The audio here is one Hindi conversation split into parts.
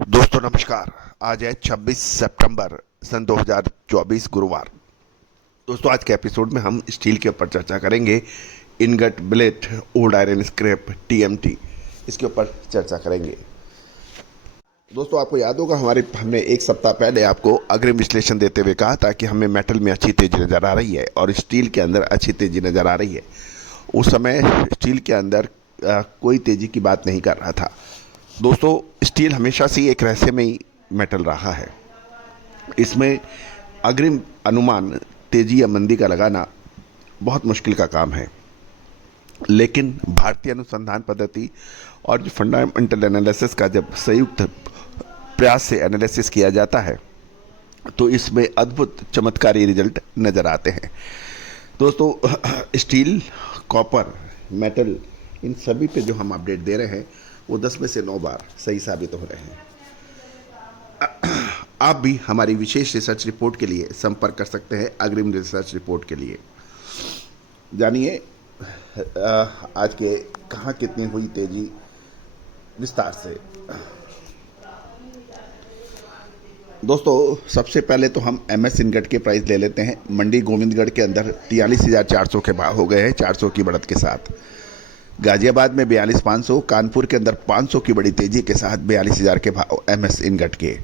दोस्तों नमस्कार। आज है 26 सितंबर सन 2024 गुरुवार। दोस्तों आज के एपिसोड में हम स्टील के ऊपर चर्चा करेंगे। Ingot, billet, old iron scrap, TMT, इसके ऊपर चर्चा करेंगे। दोस्तों आपको याद होगा हमने एक सप्ताह पहले आपको अग्रिम विश्लेषण देते हुए कहा था कि हमें मेटल में अच्छी तेजी नज़र आ रही है और स्टील के अंदर अच्छी तेजी नज़र आ रही है। उस समय स्टील के अंदर कोई तेजी की बात नहीं कर रहा था। दोस्तों स्टील हमेशा से एक रहस्यमयी मेटल रहा है। इसमें अग्रिम अनुमान, तेजी या मंदी का लगाना बहुत मुश्किल का काम है। लेकिन भारतीय अनुसंधान पद्धति और जो फंडामेंटल एनालिसिस का जब संयुक्त प्रयास से एनालिसिस किया जाता है तो इसमें अद्भुत चमत्कारी रिजल्ट नज़र आते हैं। दोस्तों स्टील, कॉपर, मेटल, इन सभी पे जो हम अपडेट दे रहे हैं वो 10 में से 9 बार सही साबित हो रहे हैं। आप भी हमारी विशेष रिसर्च रिपोर्ट के लिए संपर्क कर सकते हैं। अग्रिम रिसर्च रिपोर्ट के लिए जानिए आज के कहाँ कितनी हुई तेजी विस्तार से। दोस्तों सबसे पहले तो हम एमएस इनगट के प्राइस ले लेते हैं। मंडी गोविंदगढ़ के अंदर 43,400 के भाव हो गए हैं 400 की बढ़त के साथ। गाजियाबाद में 42,500, कानपुर के अंदर 500 की बड़ी तेजी के साथ 42,000 के भाव एमएस इनगट के।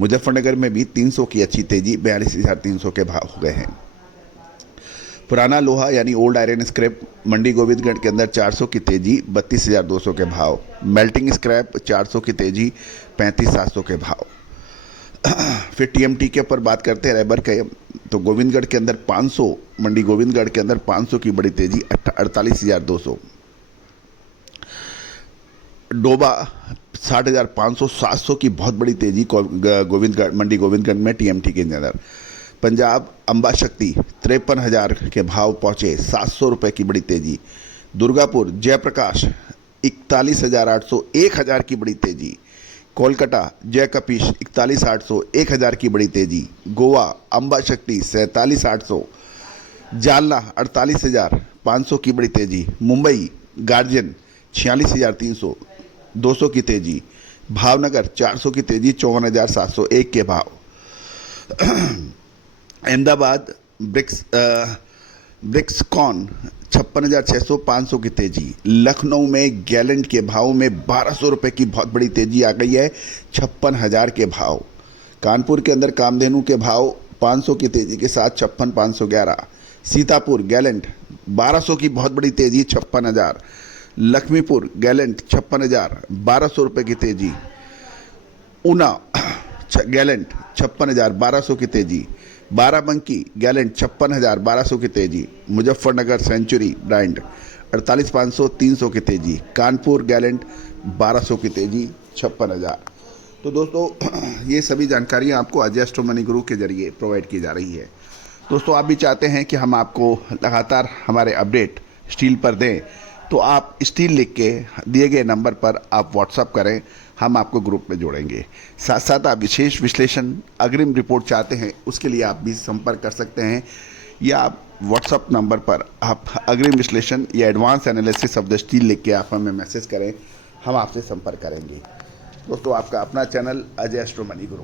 मुजफ्फरनगर में भी 300 की अच्छी तेजी, 42,300 के भाव हो गए हैं। पुराना लोहा यानी ओल्ड आयरन स्क्रैप मंडी गोविंदगढ़ के अंदर 400 की तेजी, 32,200 के भाव। मेल्टिंग स्क्रैप 400 की तेजी, 35,700 के भाव। फिर टीएमटी के ऊपर बात करते हैं रैबर के, तो गोविंदगढ़ के अंदर 500, मंडी गोविंदगढ़ के अंदर 500 की बड़ी तेजी, 48,200। डोबा 60,500, 700 की बहुत बड़ी तेजी गोविंदगढ़, मंडी गोविंदगढ़ में टीएमटी के अंदर। पंजाब अंबा शक्ति 53,000 के भाव पहुंचे, 700 रुपये की बड़ी तेजी। दुर्गापुर जयप्रकाश 41,800, 1,000 की बड़ी तेजी। कोलकाता जय कपीश 41,800, 1,000 की बड़ी तेजी। गोवा अंबा शक्ति 47,800, जालना 48,500 की बड़ी तेजी। मुंबई गार्जियन 46,300, 200 की तेजी। भावनगर 400 की तेजी, 54,701 के भाव। अहमदाबाद ब्रिक्सकॉन 56,600, 500 की तेजी। लखनऊ में गैलेंट के भाव में 1,200 रुपये की बहुत बड़ी तेजी आ गई है, 56,000 के भाव। कानपुर के अंदर कामधेनु के भाव 500 की तेजी के साथ 56,511। सीतापुर गैलेंट 1,200 की बहुत बड़ी तेजी, 56,000। लक्ष्मीपुर गैलेंट 56,000, 1,200 रुपये की तेजी। ऊना गैलेंट 56,000, 1,200 की तेजी। बाराबंकी गैलेंट 56,000, 1,200 की तेजी। मुजफ्फरनगर सेंचुरी ब्रांड 48,500, 300 की तेजी। कानपुर गैलेंट 1,200 की तेजी, 56,000। तो दोस्तों ये सभी जानकारियाँ आपको अजय एस्ट्रो मनी गुरु के जरिए प्रोवाइड की जा रही है। दोस्तों आप भी चाहते हैं कि हम आपको लगातार हमारे अपडेट स्टील पर दें, तो आप स्टील लिख के दिए गए नंबर पर आप व्हाट्सअप करें, हम आपको ग्रुप में जोड़ेंगे। साथ साथ आप विशेष विश्लेषण, अग्रिम रिपोर्ट चाहते हैं, उसके लिए आप भी संपर्क कर सकते हैं, या आप व्हाट्सअप नंबर पर आप अग्रिम विश्लेषण या advance analysis of the steel लिख के आप हमें मैसेज करें, हम आपसे संपर्क करेंगे। दोस्तों आपका अपना चैनल अजय एस्ट्रो मनी गुरु।